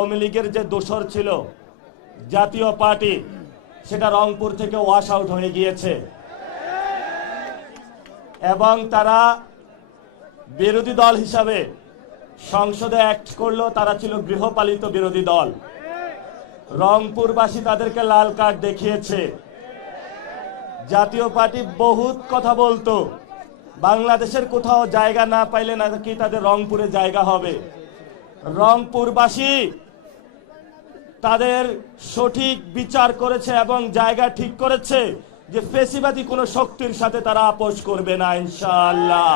আওয়ামী লীগের যে দোসর ছিল জাতীয় পার্টি, সেটা রংপুর থেকে ওয়াশ আউট হয়ে গিয়েছে এবং তারা বিরোধী দল হিসাবে সংসদে অ্যাক্ট করলো। তারা ছিল গৃহপালিত বিরোধী দল। রংপুরবাসী তাদেরকে লাল কার্ড দেখিয়েছে। জাতীয় পার্টি বহুত কথা বলতো, বাংলাদেশের কোথাও জায়গা না পাইলে নাকি তাদের রংপুরে জায়গা হবে। রংপুরবাসী তাদের সঠিক বিচার করেছে এবং জায়গা ঠিক করেছে যে ফেসিবাদী কোনো শক্তির সাথে তারা আপোষ করবে না ইনশাআল্লাহ।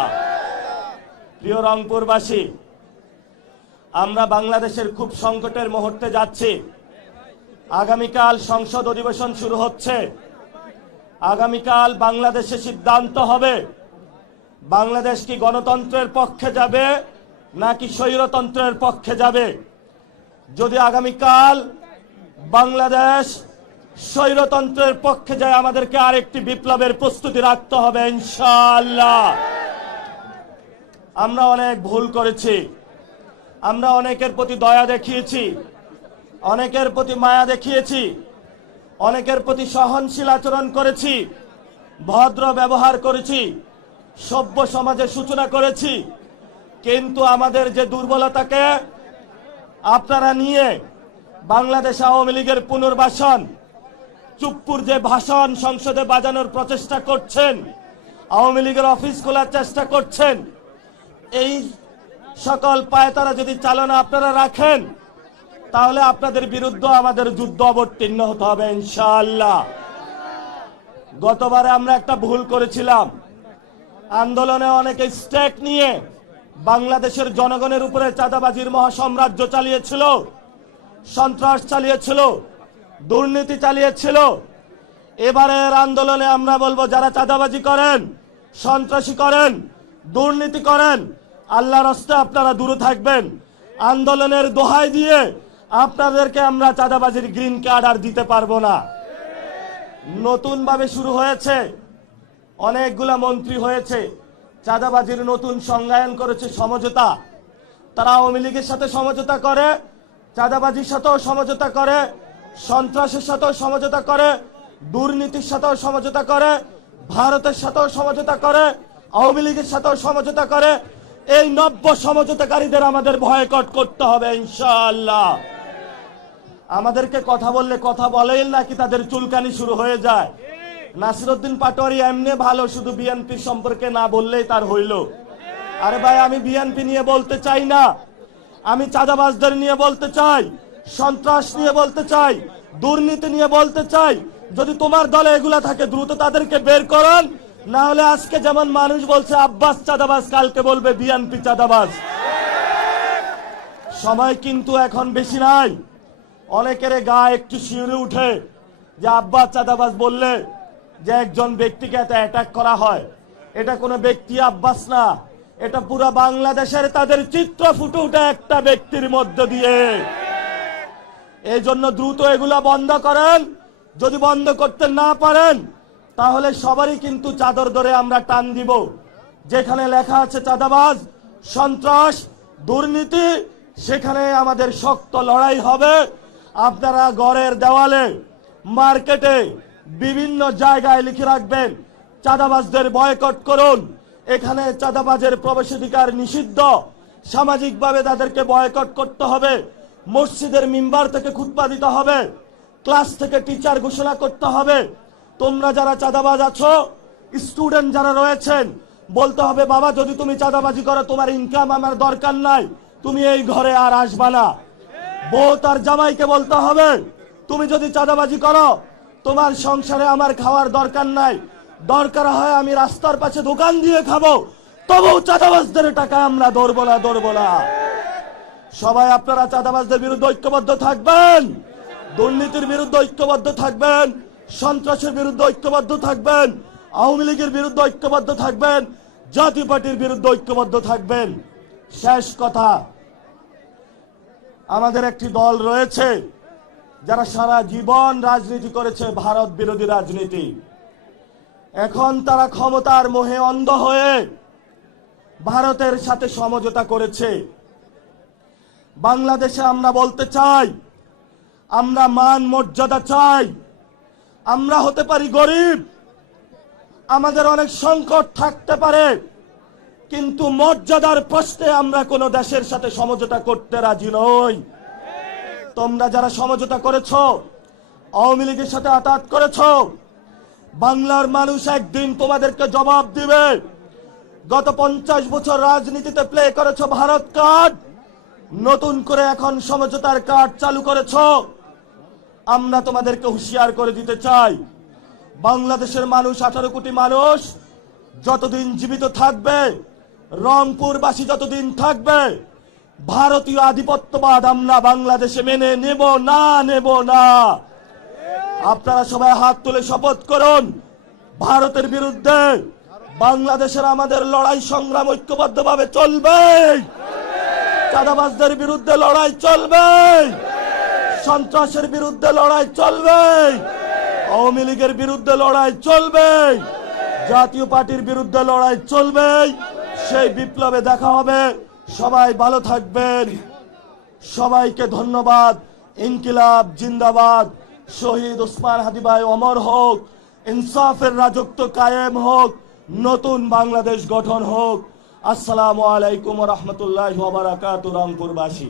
প্রিয় রংপুরবাসী, আমরা বাংলাদেশের খুব সংকটের মুহূর্তে যাচ্ছি। আগামীকাল সংসদ অধিবেশন শুরু হচ্ছে। আগামীকাল বাংলাদেশে সিদ্ধান্ত হবে বাংলাদেশ কি গণতন্ত্রের পক্ষে যাবে নাকি স্বৈরতন্ত্রের পক্ষে যাবে। যদি আগামীকাল বাংলাদেশ স্বৈরতন্ত্রের পক্ষে যায়, আমাদেরকে আরেকটি বিপ্লবের প্রস্তুতি রাখতে হবে ইনশাআল্লাহ। আমরা অনেক ভুল করেছি, আমরা অনেকের প্রতি দয়া দেখিয়েছি, অনেকের প্রতি মায়া দেখিয়েছি, অনেকের প্রতি সহনশীল আচরণ করেছি, ভদ্র ব্যবহার করেছি, সভ্য সমাজের সূচনা করেছি। কিন্তু আমাদের যে দুর্বলতাকে আপনারা নিয়ে বাংলাদেশ আওয়ামী লীগের পুনর্বাসন, চুপ্পুর যে ভাষণ সংসদে বাজানোর প্রচেষ্টা করছেন, আওয়ামী লীগের অফিস খোলার চেষ্টা করছেন, এই সকল পায়তারা যদি চালনা আপনারা রাখেন, তাহলে আপনাদের বিরুদ্ধে আমাদের যুদ্ধ অবতীর্ণ হতে হবে ইনশাআল্লাহ। গতবারে আমরা একটা ভুল করেছিলাম। আন্দোলনে অনেকে স্টেক নিয়ে বাংলাদেশের জনগণের উপরে চাঁদাবাজির মহাসাম্রাজ্য চালিয়েছিল, সন্ত্রাস চালিয়েছিল, দুর্নীতি চালিয়েছিল। এবারের আন্দোলনে আমরা বলবো, যারা চাঁদাবাজি করেন, সন্ত্রাসী করেন, দুর্নীতি করেন, আল্লাহর রাস্তায় আপনারা দূরে থাকবেন। আন্দোলনের দোহাই দিয়ে আপনাদেরকে আমরা চাঁদাবাজির গ্রিন কার্ড আর দিতে পারবো না। নতুন ভাবে শুরু হয়েছে, অনেকগুলা মন্ত্রী হয়েছে, চাঁদাবাজির নতুন সংজ্ঞায়ন করেছে সমঝোতা। তারা আওয়ামী লীগের সাথে সমঝোতা করে, চাঁদাবাজির সাথেও সমঝোতা করে, সন্ত্রাসের সাথেও সমঝোতা করে, দুর্নীতির সাথেও সমঝোতা করে, ভারতের সাথেও সমঝোতা করে, আওয়ামী লীগের সাথেও সমঝোতা করে। এই নব্য সমঝোতাকারীদের আমাদের বয়কট করতে হবে ইনশাআল্লাহ। আমাদেরকে কথা বললে কথা বলেন নাকি তাদের চুলকানি শুরু হয়ে যায়। নাসিরউদ্দিন পাটোয়ারি এমনি ভালো, শুধু বিএনপি সম্পর্কে না বললেই তার হইল। আরে ভাই, আমি বিএনপি নিয়ে বলতে চাই না, আমি চাঁদাবাজদের নিয়ে বলতে চাই, সন্ত্রাস নিয়ে বলতে চাই, দুর্নীতি নিয়ে বলতে চাই। যদি তোমার দলে এগুলা থাকে, দ্রুত তাদেরকে বের করুন। না হলে আজকে যেমন মানুষ বলছে আব্বাস চাঁদাবাজ, কালকে বলবে বিএনপি চাঁদাবাজ। সময় কিন্তু এখন বেশি নাই। অনেকের গায়ে একটু শিউরে উঠে যে আব্বাস চাঁদাবাজ বললে যে একজন ব্যক্তিকে এত অ্যাটাক করা হয়। এটা কোনো ব্যক্তি আব্বাস না, এটা পুরো বাংলাদেশের তাদের চিত্র ফুটে উঠে একটা ব্যক্তির মধ্য দিয়ে। এই জন্য দ্রুত এগুলা বন্ধ করেন। যদি বন্ধ করতে না পারেন, তাহলে সবারই কিন্তু চাদর ধরে আমরা টান দিব। যেখানে লেখা আছে চাঁদাবাজ, সন্ত্রাস, দুর্নীতি, সেখানে আমাদের শক্ত লড়াই হবে। আপনারা ঘরের দেওয়ালে, মার্কেটে, বিভিন্ন জায়গায় লিখে রাখবেন, চাঁদাবাজদের বয়কট করুন। এখানে চাঁদাবাজের প্রবেশাধিকার নিষিদ্ধ, সামাজিকভাবে তাদেরকে বয়কট করতে হবে। মসজিদের মিম্বার থেকে খুতবা দিতে হবে, ক্লাস থেকে টিচার ঘোষণা করতে হবে। তোমরা যারা চাঁদাবাজ আছো, স্টুডেন্ট যারা রয়েছেন, বলতে হবে, বাবা যদি তুমি চাঁদাবাজি করো, তোমার ইনকাম আমার দরকার নাই, তুমি এই ঘরে আর আসবা না। বউ তার জামাইকে বলতে হবে, তুমি যদি চাঁদাবাজি করো, তোমার সংসারে আমার খাওয়ার দরকার নাই, দরকার হয় আমি রাস্তার পাশে দোকান দিয়ে খাবো, তবুও চাঁদাবাজদের টাকা আমরা ধরবো না। সবাই আপনারা চাঁদাবাজদের বিরুদ্ধে ঐক্যবদ্ধ থাকবেন, দুর্নীতির বিরুদ্ধে ঐক্যবদ্ধ থাকবেন, সন্ত্রাসের বিরুদ্ধে ঐক্যবদ্ধ থাকবেন, আওয়ামী লীগের বিরুদ্ধে ঐক্যবদ্ধ থাকবেন, জাতীয় পার্টির বিরুদ্ধে ঐক্যবদ্ধ থাকবেন। শেষ কথা, আমাদের একটি দল রয়েছে যারা সারা জীবন রাজনীতি করেছে, ভারত বিরোধী রাজনীতি। এখন তারা ক্ষমতার মোহে অন্ধ হয়ে ভারতের সাথে সমঝোতা করেছে। বাংলাদেশে আমরা বলতে চাই, আমরা মান মর্যাদা চাই। আমরা হতে পারি গরিব, আমাদের অনেক সংকট থাকতে পারে, কিন্তু মর্যাদার প্রশ্নে আমরা কোনো দেশের সাথে সমঝোতা করতে রাজি নই। তোমরা যারা সমঝোতা করেছো, আওয়ামী লীগের সাথে আতাত করেছো, বাংলার মানুষ একদিন তোমাদেরকে জবাব দিবে। গত 50 বছর রাজনীতিতে প্লে করেছো ভারত কার্ড, নতুন করে এখন সমঝোতার কার্ড চালু করেছো। আমরা তোমাদেরকে হুঁশিয়ার করে দিতে চাই, বাংলাদেশের মানুষ 18 কোটি মানুষ যতদিন জীবিত থাকবে, রংপুরবাসী যতদিন থাকবে, ভারতীয় আধিপত্যবাদ আমরা বাংলাদেশে মেনে নেব না। আপনারা সবাই হাত তুলে শপথ করুন, ভারতের বিরুদ্ধে বাংলাদেশের আমাদের লড়াই সংগ্রাম ঐক্যবদ্ধভাবে চলবে। চাঁদাবাজদের বিরুদ্ধে লড়াই চলবে, সন্ত্রাসের বিরুদ্ধে লড়াই চলবে, আওয়ামী লীগের বিরুদ্ধে লড়াই চলবে, জাতীয় পার্টির বিরুদ্ধে লড়াই চলবে। সেই বিপ্লবে দেখা হবে। সবাই ভালো থাকবেন। সবাইকে ধন্যবাদ। ইনকিলাব জিন্দাবাদ। শহীদ ওসমান হাদি ভাই অমর হোক। ইনসাফের রাজত্ব কায়েম হোক। নতুন বাংলাদেশ গঠন হোক। আসসালামু আলাইকুম ওয়া রাহমাতুল্লাহি ওয়া বারাকাতুহু। রংপুরবাসী।